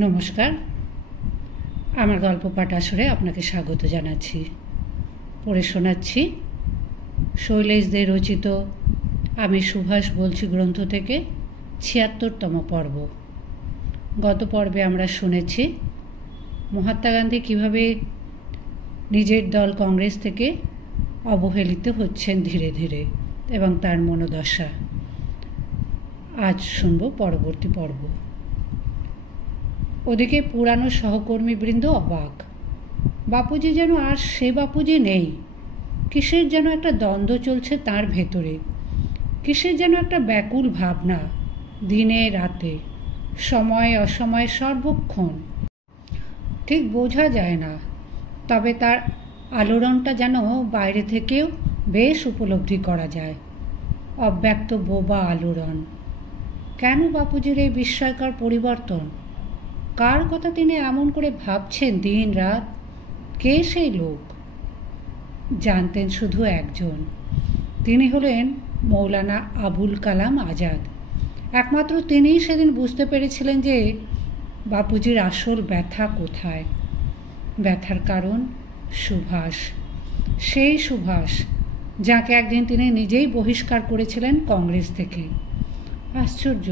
নমস্কার, আমার গল্প পাঠ আসরে আপনাকে স্বাগত জানাচ্ছি। পড়ে শোনাচ্ছি শৈলেশ দে রচিত আমি সুভাষ বলছি গ্রন্থ থেকে ৭৬তম পর্ব। গত পর্বে আমরা শুনেছি মহাত্মা গান্ধী কীভাবে নিজের দল কংগ্রেস থেকে অবহেলিত হচ্ছেন ধীরে ধীরে এবং তার মনোদশা। আজ শুনব পরবর্তী পর্ব। ওদিকে পুরানো সহকর্মীবৃন্দ অবাক। বাপুজি যেন আর সে বাপুজি নেই। কিসের যেন একটা দ্বন্দ্ব চলছে তার ভেতরে, কিসের যেন একটা ব্যাকুল ভাবনা, দিনে রাতে, সময় অসময়ে, সর্বক্ষণ। ঠিক বোঝা যায় না, তবে তার আলোড়নটা যেন বাইরে থেকেও বেশ উপলব্ধি করা যায়। অব্যক্ত বোবা আলোড়ন। কেন বাপুজির এই বিস্ময়কর পরিবর্তন? কার কথা তিনি এমন করে ভাবছেন দিন রাত? কে সেই লোক? জানতেন শুধু একজন, তিনি হলেন মৌলানা আবুল কালাম আজাদ। একমাত্র তিনিই সেদিন বুঝতে পেরেছিলেন যে বাপুজির আসল ব্যথা কোথায়। ব্যথার কারণ সুভাষ, সেই সুভাষ যাকে একদিন তিনি নিজেই বহিষ্কার করেছিলেন কংগ্রেস থেকে। আশ্চর্য,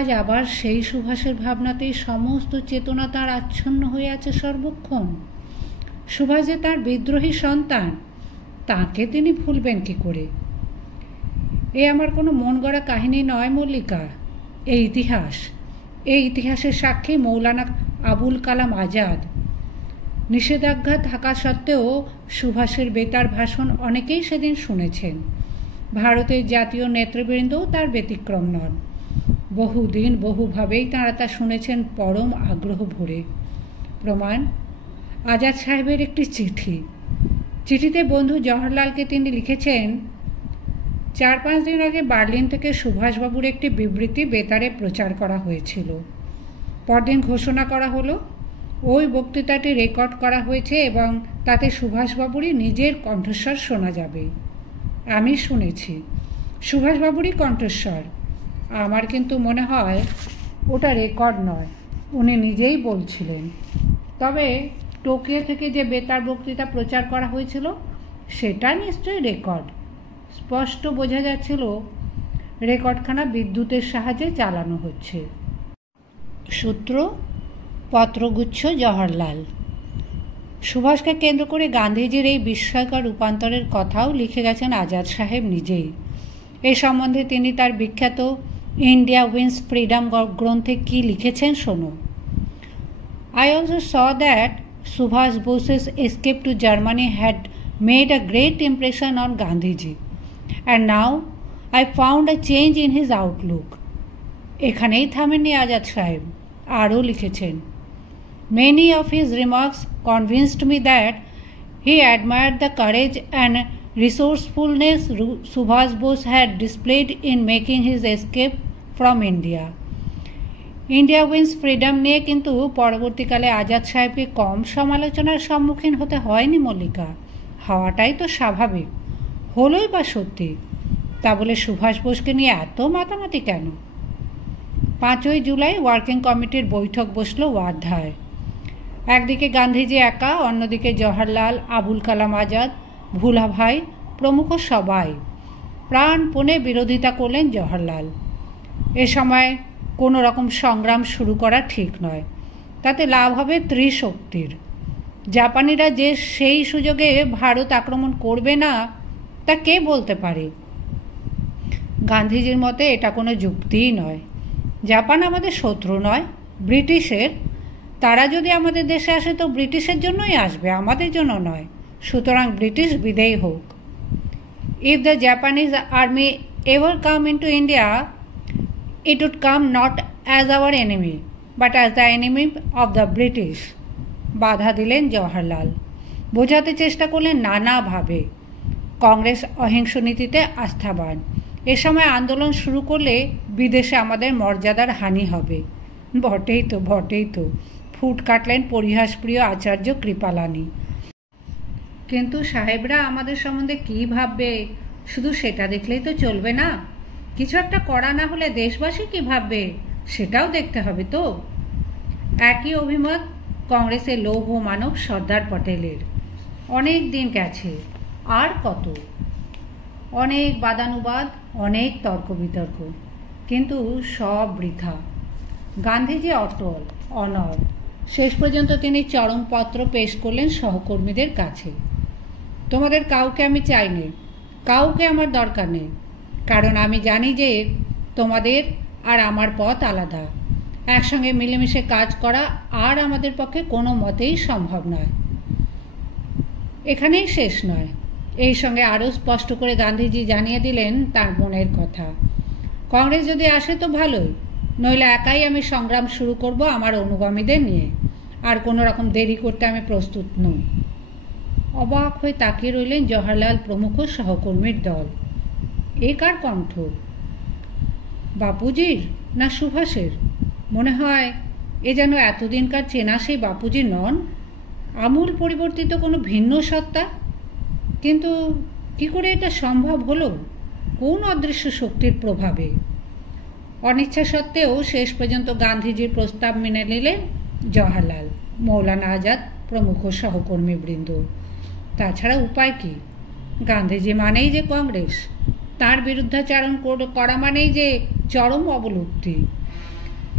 আজ আবার সেই সুভাষের ভাবনাতেই সমস্ত চেতনা তাঁর আচ্ছন্ন হয়ে আছে সর্বক্ষণ। সুভাষ যে তাঁর বিদ্রোহী সন্তান, তাঁকে তিনি ভুলবেন কি করে? এ আমার কোনো মন গড়া কাহিনী নয় মল্লিকা। এই ইতিহাসের সাক্ষী মৌলানা আবুল কালাম আজাদ। নিষেধাজ্ঞা থাকা সত্ত্বেও সুভাষের বেতার ভাষণ অনেকেই সেদিন শুনেছেন। ভারতের জাতীয় নেতৃবৃন্দও তার ব্যতিক্রম নন। বহুদিন বহুভাবেই তাঁরা তা শুনেছেন পরম আগ্রহ ভরে। প্রমাণ আজাদ সাহেবের একটি চিঠিতে বন্ধু জওহরলালকে তিনি লিখেছেন, ৪-৫ দিন আগে বার্লিন থেকে সুভাষবাবুর একটি বিবৃতি বেতারে প্রচার করা হয়েছিল। পরদিন ঘোষণা করা হলো ওই বক্তৃতাটি রেকর্ড করা হয়েছে এবং তাতে সুভাষবাবুরই নিজের কণ্ঠস্বর শোনা যাবে। আমি শুনেছি সুভাষবাবুরই কণ্ঠস্বর। আমার কিন্তু মনে হয় ওটা রেকর্ড নয়, উনি নিজেই বলছিলেন। তবে টোকিও থেকে যে বেতার বক্তৃতা প্রচার করা হয়েছিল সেটা নিশ্চয়ই রেকর্ড। স্পষ্ট বোঝা যাচ্ছিল রেকর্ডখানা বিদ্যুতের সাহায্যে চালানো হচ্ছে। সূত্র পত্রগুচ্ছ জওহরলাল। সুভাষকে কেন্দ্র করে গান্ধীজির এই বিস্ময়কর রূপান্তরের কথাও লিখে গেছেন আজাদ সাহেব নিজেই। এ সম্বন্ধে তিনি তার বিখ্যাত ইন্ডিয়া উইন্স ফ্রিডম গ্রন্থে কি লিখেছেন শোনো। I also saw that Subhash Bose's escape to Germany had made a great impression on Gandhiji, and now I found a change in his outlook. এখানেই থামেননি আজাদ সাহেব, আরও লিখেছেন, Many of his remarks convinced me that he admired the courage and resourcefulness Subhash Bose had displayed in making his escape from India. India wins freedom নিয়ে কিন্তু পরবর্তীকালে আজাদ সাহেবকে কম সমালোচনার সম্মুখীন হতে হয়নি মল্লিকা। হওয়াটাই তো স্বাভাবিক। হলোই বা সত্যি, তা বলে সুভাষ বোসকে নিয়ে এত মাতামাতি কেন? ৫ই জুলাই ওয়ার্কিং কমিটির বৈঠক বসল ওয়ার্ধায়। একদিকে গান্ধীজি একা, অন্যদিকে জওহরলাল, আবুল কালাম আজাদ, ভুলাভাই প্রমুখ সবাই। প্রাণপণে বিরোধিতা করলেন জওহরলাল। এ সময় কোনো রকম সংগ্রাম শুরু করা ঠিক নয়, তাতে লাভ হবে ত্রিশক্তির। জাপানিরা যে সেই সুযোগে ভারত আক্রমণ করবে না তা কে বলতে পারে? গান্ধীজির মতে এটা কোনো যুক্তিই নয়। জাপান আমাদের শত্রু নয়, ব্রিটিশের। তারা যদি আমাদের দেশে আসে তো ব্রিটিশের জন্যই আসবে, আমাদের জন্য নয়। সুতরাং ব্রিটিশ বিদেয়ী হোক। If the Japanese army ever come into India, it would come not as our enemy, but as the enemy of the British. বাধা দিলেন জওহরলাল। বোঝাতে চেষ্টা করলেন নানাভাবে কংগ্রেস অহিংস নীতিতে আস্থাবান। এ সময় আন্দোলন শুরু করলে বিদেশে আমাদের মর্যাদার হানি হবে। বটেই তো ফুট কাটলেন পরিহাসপ্রিয় আচার্য কৃপালানি। কিন্তু সাহেবরা আমাদের সম্বন্ধে কী ভাববে শুধু সেটা দেখলেই তো চলবে না। কিছু একটা করা না হলে দেশবাসী কী ভাববে সেটাও দেখতে হবে তো। একই অভিমত কংগ্রেসের লৌহ মানব সর্দার পটেলের। অনেক দিন গেছে, আর কত, অনেক বাদানুবাদ, অনেক তর্ক বিতর্ক, কিন্তু সব বৃথা। গান্ধীজি অটল, অনড়। শেষ পর্যন্ত তিনি চরমপত্র পেশ করলেন সহকর্মীদের কাছে। তোমাদের কাউকে আমি চাই নে, কাউকে আমার দরকার নেই, কারণ আমি জানি যে তোমাদের আর আমার পথ আলাদা। একসঙ্গে মিলেমিশে কাজ করা আর আমাদের পক্ষে কোনো মতেই সম্ভব নয়। এখানেই শেষ নয়, এই সঙ্গে আরও স্পষ্ট করে গান্ধীজি জানিয়ে দিলেন তার মনের কথা। কংগ্রেস যদি আসে তো ভালোই, নইলে একাই আমি সংগ্রাম শুরু করব আমার অনুগামীদের নিয়ে, আর কোনো রকম দেরি করতে আমি প্রস্তুত নই। অবাক হয়ে তাকিয়ে রইলেন জওহরলাল প্রমুখ সহকর্মীর দল। এ কার কণ্ঠ? বাপুজির না সুভাষের? মনে হয় এ যেন এতদিনকার চেনা সেই বাপুজি নন, আমূল পরিবর্তিত কোনো ভিন্ন সত্তা। কিন্তু কি করে এটা সম্ভব হলো? কোন অদৃশ্য শক্তির প্রভাবে? অনিচ্ছা সত্ত্বেও শেষ পর্যন্ত গান্ধীজির প্রস্তাব মেনে নিলেন জওহরলাল, মৌলানা আজাদ প্রমুখ সহকর্মীবৃন্দ। তাছাড়া উপায় কি? গান্ধীজি মানেই যে কংগ্রেস, তার বিরুদ্ধাচারণ করা মানেই যে চরম অবলুপ্তি।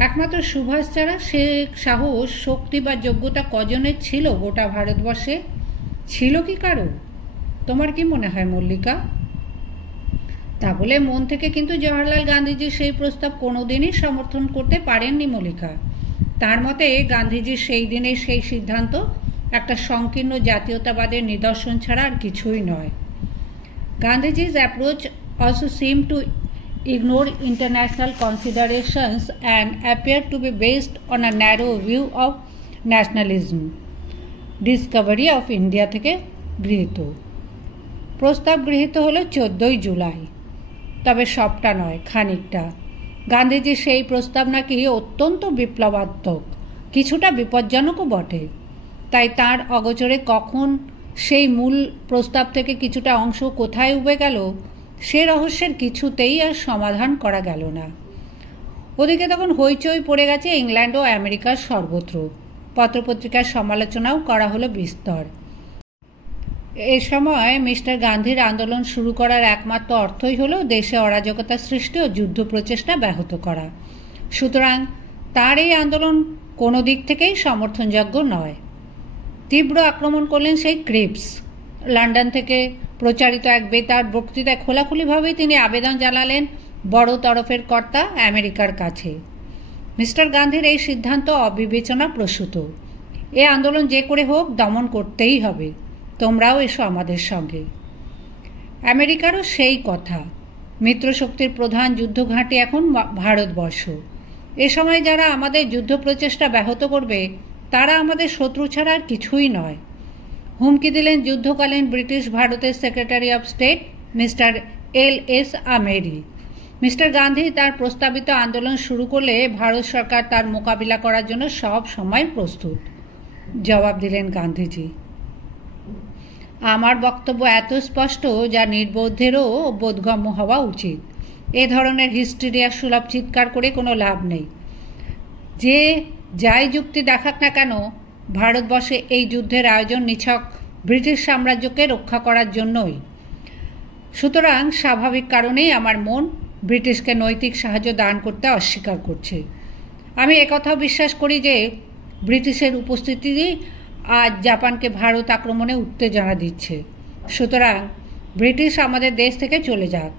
একমাত্র সুভাষ ছাড়া সে সাহস, শক্তি বা যোগ্যতা কজনের ছিল গোটা ভারতবর্ষে? ছিল কি কারো? তোমার কি মনে হয় মল্লিকা? তা বলে মন থেকে কিন্তু জওহরলাল গান্ধীজির সেই প্রস্তাব কোনোদিনই সমর্থন করতে পারেননি মল্লিকা। তার মতে গান্ধীজির সেই দিনের সেই সিদ্ধান্ত একটা সংকীর্ণ জাতীয়তাবাদের নিদর্শন ছাড়া আর কিছুই নয়। গান্ধীজি's approach also seemed to ignore international considerations and appeared to be based on a narrow view of nationalism. Discovery of India থেকে গৃহীত। প্রস্তাব গৃহীত হলো 14 জুলাই, তবে সবটা নয়, খানিকটা। গান্ধীজির সেই প্রস্তাব নাকি অত্যন্ত বিপ্লবাত্মক, কিছুটা বিপজ্জনকও বটে। তাই তার অগোচরে কখন সেই মূল প্রস্তাব থেকে কিছুটা অংশ কোথায় উবে গেল, সে রহস্যের কিছুতেই আর সমাধান করা গেল না। ওদিকে তখন হইচই পড়ে গেছে ইংল্যান্ড ও আমেরিকার সর্বত্র। পত্রপত্রিকার সমালোচনাও করা হলো বিস্তর। এ সময় মিস্টার গান্ধীর আন্দোলন শুরু করার একমাত্র অর্থই হলো দেশে অরাজকতা সৃষ্টি ও যুদ্ধ প্রচেষ্টা ব্যাহত করা। সুতরাং তার এই আন্দোলন কোনো দিক থেকেই সমর্থনযোগ্য নয়। তীব্র আক্রমণ করলেন সেই ক্রিপস। লন্ডন থেকে প্রচারিত এক বেতার বক্তৃতায় খোলাখুলিভাবেই তিনি আবেদন জানালেন বড় তরফের কর্তা আমেরিকার কাছে। মিস্টার গান্ধীর এই সিদ্ধান্ত অবিবেচনা প্রসূত। এ আন্দোলন যে করে হোক দমন করতেই হবে, তোমরাও এসো আমাদের সঙ্গে। আমেরিকারও সেই কথা। মিত্রশক্তির প্রধান যুদ্ধঘাঁটি এখন ভারতবর্ষ। এ সময় যারা আমাদের যুদ্ধ প্রচেষ্টা ব্যাহত করবে তারা আমাদের শত্রু ছাড়া আর কিছুই নয়। হুমকি দিলেন যুদ্ধকালীন ব্রিটিশ ভারতের secretary of state mister L.S. Amery. Mister Gandhi তার প্রস্তাবিত আন্দোলন শুরু করলে ভারত সরকার তার মোকাবিলা করার জন্য সব সময় প্রস্তুত। জবাব দিলেন গান্ধীজি, আমার বক্তব্য এত স্পষ্ট যা নির্বোধেরও বোধগম্য হওয়া উচিত। এ ধরনের হিস্টেরিয়া সুলভ চিৎকার করে কোনো লাভ নেই। যে যাই যুক্তি দেখাক না কেন, ভারতবর্ষে এই যুদ্ধের আয়োজন নিছক ব্রিটিশ সাম্রাজ্যকে রক্ষা করার জন্যই। সুতরাং স্বাভাবিক কারণেই আমার মন ব্রিটিশকে নৈতিক সাহায্য দান করতে অস্বীকার করছে। আমি একথাও বিশ্বাস করি যে ব্রিটিশের উপস্থিতি আজ জাপানকে ভারত আক্রমণে উত্তেজনা দিচ্ছে। সুতরাং ব্রিটিশ আমাদের দেশ থেকে চলে যাক,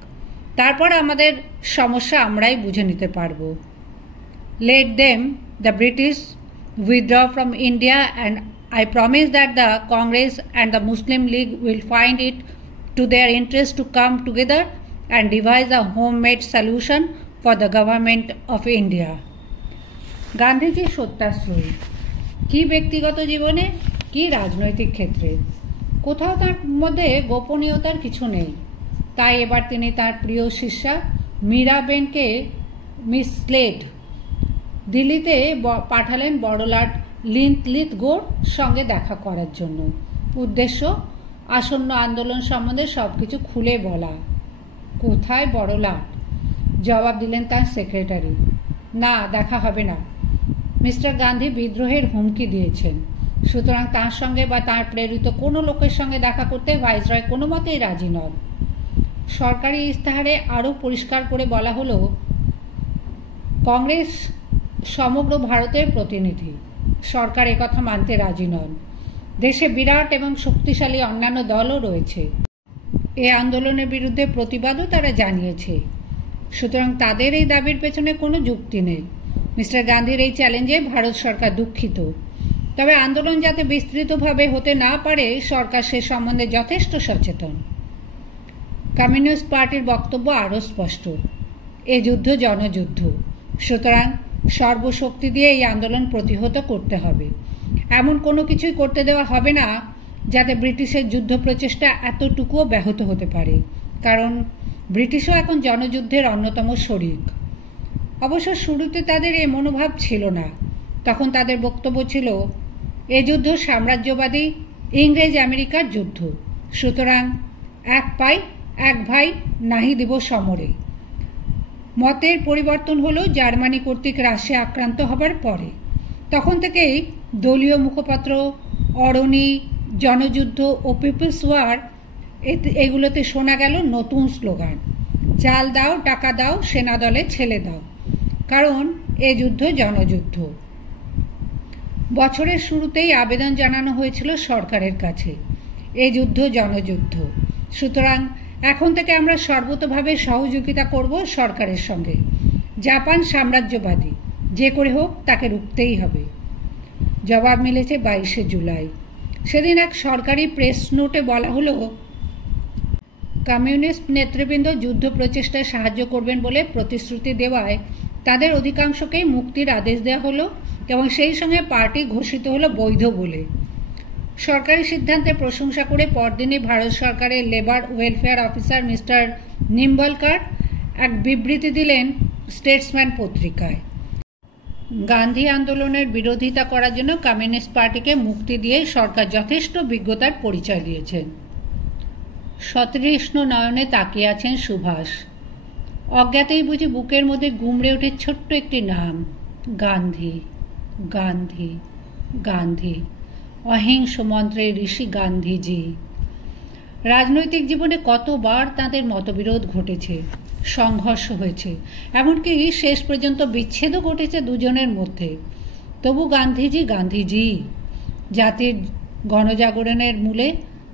তারপর আমাদের সমস্যা আমরাই বুঝে নিতে পারব। Let them, the British, withdraw from India, and I promise that the Congress and the Muslim League will find it to their interest to come together and devise a homemade solution for the government of India. Gandhiji সত্যাশ্রয়ী, কি ব্যক্তিগত জীবনে কি রাজনৈতিক ক্ষেত্রে কোথাও তার মধ্যে গোপনীয়তার কিছু নেই। তাই এবার তিনি তার প্রিয় শিষ্যা মীরাবেনকে মিসলেড দিল্লিতে পাঠালেন বড়লাট লিথগোর সঙ্গে দেখা করার জন্য। উদ্দেশ্য আসন্ন আন্দোলন সম্বন্ধে সব কিছু খুলে বলা। কোথায় বড়লাট? জবাব দিলেন তার সেক্রেটারি, না, দেখা হবে না। মিস্টার গান্ধী বিদ্রোহের হুমকি দিয়েছেন, সুতরাং তাঁর সঙ্গে বা তাঁর প্রেরিত কোনো লোকের সঙ্গে দেখা করতে ভাইসরয় কোনো মতেই রাজি নন। সরকারি ইস্তাহারে আরও পরিষ্কার করে বলা হলো, কংগ্রেস সমগ্র ভারতের প্রতিনিধি, সরকার একথা মানতে রাজি নন। দেশে বিরাট এবং শক্তিশালী অন্যান্য দলও রয়েছে, এ আন্দোলনের বিরুদ্ধে প্রতিবাদও তারা জানিয়েছে, সুতরাং তাদের এই দাবির পেছনে কোনো যুক্তি নেই। মিস্টার গান্ধীর এই চ্যালেঞ্জে ভারত সরকার দুঃখিত, তবে আন্দোলন যাতে বিস্তৃতভাবে হতে না পারে সরকার সে সম্বন্ধে যথেষ্ট সচেতন। কমিউনিস্ট পার্টির বক্তব্য আরও স্পষ্ট, এ যুদ্ধ জনযুদ্ধ, সুতরাং সর্বশক্তি দিয়ে এই আন্দোলন প্রতিহত করতে হবে। এমন কোনো কিছুই করতে দেওয়া হবে না যাতে ব্রিটিশের যুদ্ধ প্রচেষ্টা এতটুকুও ব্যাহত হতে পারে, কারণ ব্রিটিশও এখন জনযুদ্ধের অন্যতম শরিক। অবশ্য শুরুতে তাদের এ মনোভাব ছিল না, তখন তাদের বক্তব্য ছিল, এ যুদ্ধ সাম্রাজ্যবাদী ইংরেজ আমেরিকার যুদ্ধ, সুতরাং এক পাই এক ভাই নাহি দিব সমরে। মতের পরিবর্তন হলো জার্মানি কর্তৃক রাশিয়া আক্রান্ত হবার পরে। তখন থেকেই দলীয় মুখপাত্র, অরণি, জনযুদ্ধ ও পিপলস ওয়ার এগুলোতে শোনা গেল নতুন স্লোগান, চাল দাও, টাকা দাও, সেনা দলে ছেলে দাও, কারণ এ যুদ্ধ জনযুদ্ধ। বছরের শুরুতেই আবেদন জানানো হয়েছিল সরকারের কাছে, এ যুদ্ধ জনযুদ্ধ, সুতরাং এখন থেকে আমরা সর্বতোভাবে সহযোগিতা করব সরকারের সঙ্গে। জাপান সাম্রাজ্যবাদী, যে করে হোক তাকে রুখতেই হবে। জবাব মিলেছে 22শে জুলাই। সেদিন এক সরকারি প্রেস নোটে বলা হলো, কমিউনিস্ট নেতৃবৃন্দ যুদ্ধ প্রচেষ্টায় সাহায্য করবেন বলে প্রতিশ্রুতি দেওয়ায় তাদের অধিকাংশকেই মুক্তির আদেশ দেওয়া হলো এবং সেই সঙ্গে পার্টি ঘোষিত হলো বৈধ বলে। সরকারি সিদ্ধান্তের প্রশংসা করে পরদিনই ভারত সরকারের লেবার ওয়েলফেয়ার অফিসার মিস্টার নিম্বলকার এক বিবৃতি দিলেন স্টেটসম্যান পত্রিকায়। গান্ধী আন্দোলনের বিরোধিতা করার জন্য কমিউনিস্ট পার্টিকে মুক্তি দিয়ে সরকার যথেষ্ট বিজ্ঞতার পরিচয় দিয়েছেন। সতৃষ্ণ নয়নে তাকিয়ে আছেন সুভাষ। অজ্ঞাতেই বুঝি বুকের মধ্যে গুমড়ে ওঠে ছোট্ট একটি নাম, গান্ধী, গান্ধী, গান্ধী, অহিংস মন্ত্রের ঋষি গান্ধীজি। রাজনৈতিক জীবনে কতবার তাঁদের মতবিরোধ ঘটেছে, সংঘর্ষ হয়েছে, এমনকি শেষ পর্যন্ত বিচ্ছেদও ঘটেছে দুজনের মধ্যে, তবু গান্ধীজি গান্ধীজি। জাতির গণজাগরণের মূলে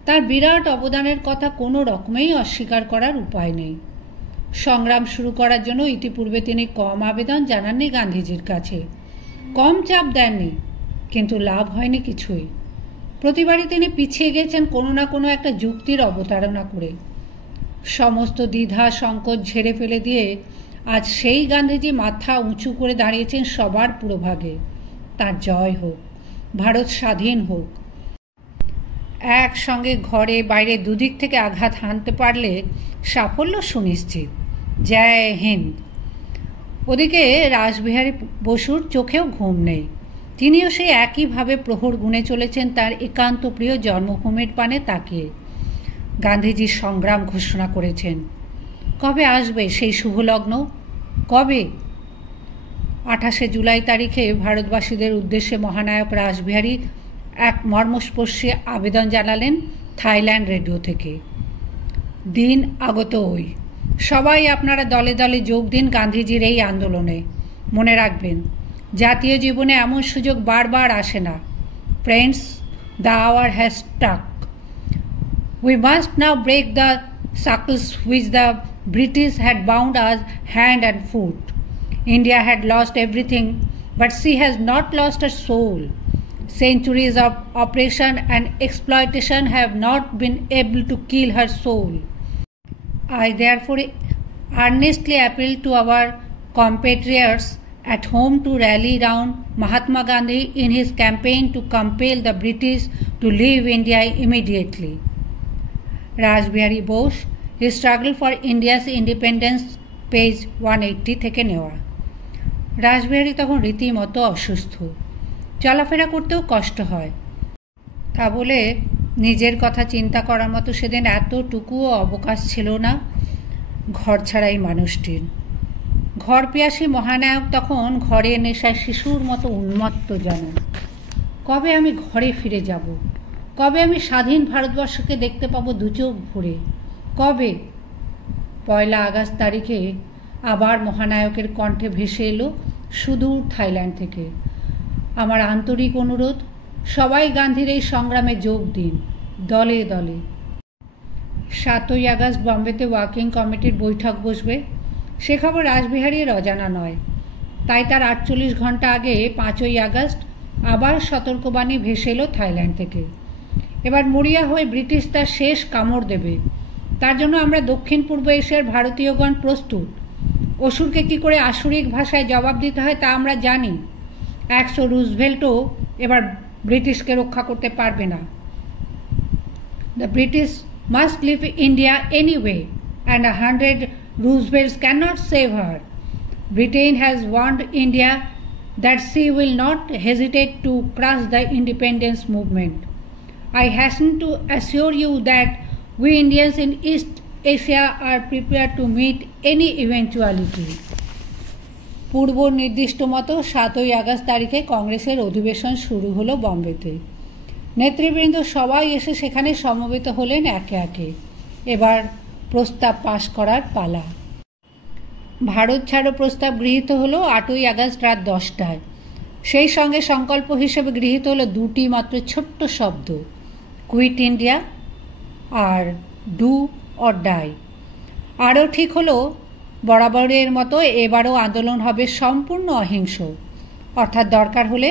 তার বিরাট অবদানের কথা কোনো রকমেই অস্বীকার করার উপায় নেই। সংগ্রাম শুরু করার জন্য ইতিপূর্বে তিনি কম আবেদন জানাননি গান্ধীজির কাছে, কম চাপ দেননি, কিন্তু লাভ হয়নি কিছুই। প্রতিবারই তিনি পিছিয়ে গেছেন কোনো না কোনো একটা যুক্তির অবতারণা করে। সমস্ত দ্বিধা সংকোচ ঝেড়ে ফেলে দিয়ে আজ সেই গান্ধীজি মাথা উঁচু করে দাঁড়িয়েছেন সবার পুরোভাগে। তার জয় হোক, ভারত স্বাধীন হোক। একসঙ্গে ঘরে বাইরে দুদিক থেকে আঘাত হানতে পারলে সাফল্য সুনিশ্চিত। জয় হিন্দ। ওদিকে রাসবিহারী বসুর চোখেও ঘুম নেই। তিনিও সেই একইভাবে প্রহর গুনে চলেছেন তার একান্ত প্রিয় জন্মভূমির পানে তাকিয়ে। গান্ধীজির সংগ্রাম ঘোষণা করেছেন। কবে আসবে সেই শুভলগ্ন? কবে? 28শে জুলাই তারিখে ভারতবাসীদের উদ্দেশ্যে মহানায়ক রাসবিহারী এক মর্মস্পর্শী আবেদন জানালেন থাইল্যান্ড রেডিও থেকে। দিন আগত ওই, সবাই আপনারা দলে দলে যোগ দিন গান্ধীজির এই আন্দোলনে। মনে রাখবেন, জাতীয় জীবনে এমন সুযোগ বারবার আসে না। Friends, the hour has struck. We must now break the shackles which the British had bound us hand and foot. India had lost everything, but she has not lost her soul. Centuries of oppression and exploitation have not been able to kill her soul. I therefore earnestly appeal to our compatriots at home to rally round Mahatma Gandhi in his campaign to compel the British to leave India immediately. Rashbehari Bose, His Struggle for India's Independence, page 180 থেকে নেওয়া। রাসবিহারী তখন রীতিমতো অসুস্থ, চলাফেরা করতেও কষ্ট হয়। তা বলে নিজের কথা চিন্তা করার মতো সেদিন এতটুকুও অবকাশ ছিল না ঘর ছাড়াই মানুষটির। ঘর পিয়াসী মহানায়ক তখন ঘরে নেশায় শিশুর মতো উন্মত্ত জানান। কবে আমি ঘরে ফিরে যাব? কবে আমি স্বাধীন ভারতবর্ষকে দেখতে পাবো দু চোখ ভরে? কবে? 1 আগস্ট তারিখে আবার মহানায়কের কণ্ঠে ভেসে এলো সুদূর থাইল্যান্ড থেকে, আমার আন্তরিক অনুরোধ, সবাই গান্ধীর এই সংগ্রামে যোগ দিন, দলে দলে। 7 আগস্ট বম্বেতে ওয়ার্কিং কমিটির বৈঠক বসবে, সে খবর রাসবিহারীর অজানা নয়। তাই তার 48 ঘন্টা আগে 5 আগস্ট আবার সতর্কবাণী ভেসে এলো থাইল্যান্ড থেকে। এবার মরিয়া হয়ে ব্রিটিশ তার শেষ কামড় দেবে। তার জন্য আমরা দক্ষিণ পূর্ব এশিয়ার ভারতীয়গণ প্রস্তুত। অসুরকে কি করে আসুরিক ভাষায় জবাব দিতে হয় তা আমরা জানি। 100 রুজভেল্টও এবার ব্রিটিশকে রক্ষা করতে পারবে না। The British must leave India anyway and 100 Roosevelts cannot save her. Britain has warned India that she will not hesitate to crush the independence movement. I hasten to assure you that we Indians in East Asia are prepared to meet any eventuality. পূর্ব নির্দিষ্ট মতো 7 August তারিখে কংগ্রেসের অধিবেশন শুরু হলো বম্বেতে। নেতৃবৃন্দ সবাই এসে সেখানে সমবেত হলেন একে একে। এবার প্রস্তাব পাশ করার পালা। ভারত ছাড়ো প্রস্তাব গৃহীত হলো 8 আগস্ট রাত 10টায়। সেই সঙ্গে সংকল্প হিসেবে গৃহীত হলো 2টি মাত্র ছোট্ট শব্দ, কুইট ইন্ডিয়া আর ডু অর ডাই। আরও ঠিক হলো বরাবরের মতো এবারও আন্দোলন হবে সম্পূর্ণ অহিংস, অর্থাৎ দরকার হলে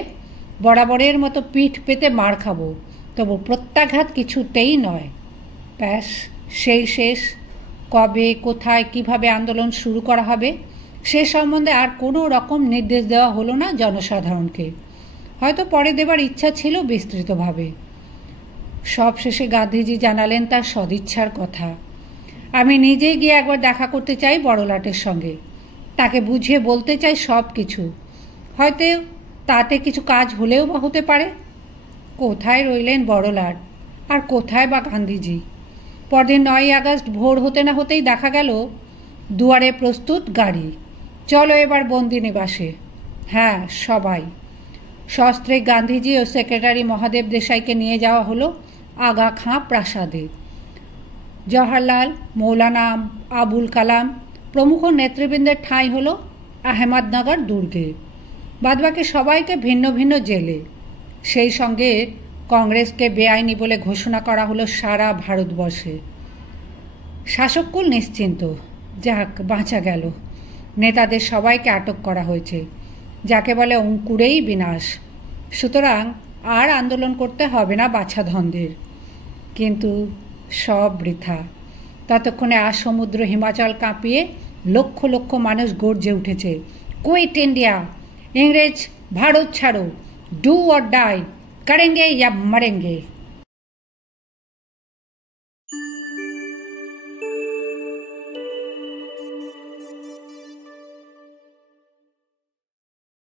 বরাবরের মতো পিঠ পেতে মার খাবো, তবু প্রত্যাঘাত কিছুতেই নয়। ব্যাস, সেই শেষ। কবে, কোথায়, কিভাবে আন্দোলন শুরু করা হবে সে সম্বন্ধে আর কোনো রকম নির্দেশ দেওয়া হলো না জনসাধারণকে। হয়তো পরে দেবার ইচ্ছা ছিল বিস্তৃতভাবে। সব শেষে গান্ধীজি জানালেন তার সদিচ্ছার কথা। আমি নিজে গিয়ে একবার দেখা করতে চাই বড়লাটের সঙ্গে, তাকে বুঝিয়ে বলতে চাই সব কিছু। হয়তো তাতে কিছু কাজ হলেও বা হতে পারে। কোথায় রইলেন বড়লাট, আর কোথায় বা গান্ধীজি? পরদিন 9 আগস্ট ভোর হতে না হতেই দেখা গেল দুয়ারে প্রস্তুত গাড়ি। চলো এবার বন্দিনিবাসে। হ্যাঁ, সবাই। শস্ত্রে গান্ধীজি ও সেক্রেটারি মহাদেব দেশাইকে নিয়ে যাওয়া হলো আগা খাঁ প্রাসাদে। জওহরলাল, মৌলানা আবুল কালাম প্রমুখ নেতৃবৃন্দের ঠাঁই হলো আহমেদনগর দুর্গে। বাদবাকি সবাইকে ভিন্ন ভিন্ন জেলে। সেই সঙ্গে কংগ্রেসকে বেআইনি বলে ঘোষণা করা হলো সারা ভারতবর্ষে। শাসককুল নিশ্চিন্ত, যাক বাঁচা গেল। নেতাদের সবাইকে আটক করা হয়েছে, যাকে বলে অঙ্কুরেই বিনাশ। সুতরাং আর আন্দোলন করতে হবে না বাছাধনদের। কিন্তু সব বৃথা। ততক্ষণে সমুদ্র হিমাচল কাঁপিয়ে লক্ষ লক্ষ মানুষ গর্জে উঠেছে, কুইট ইন্ডিয়া, ইংরেজ ভারত ছাড়ো, ডু অর ডাই, করেঙ্গে ইয়া মরেঙ্গে।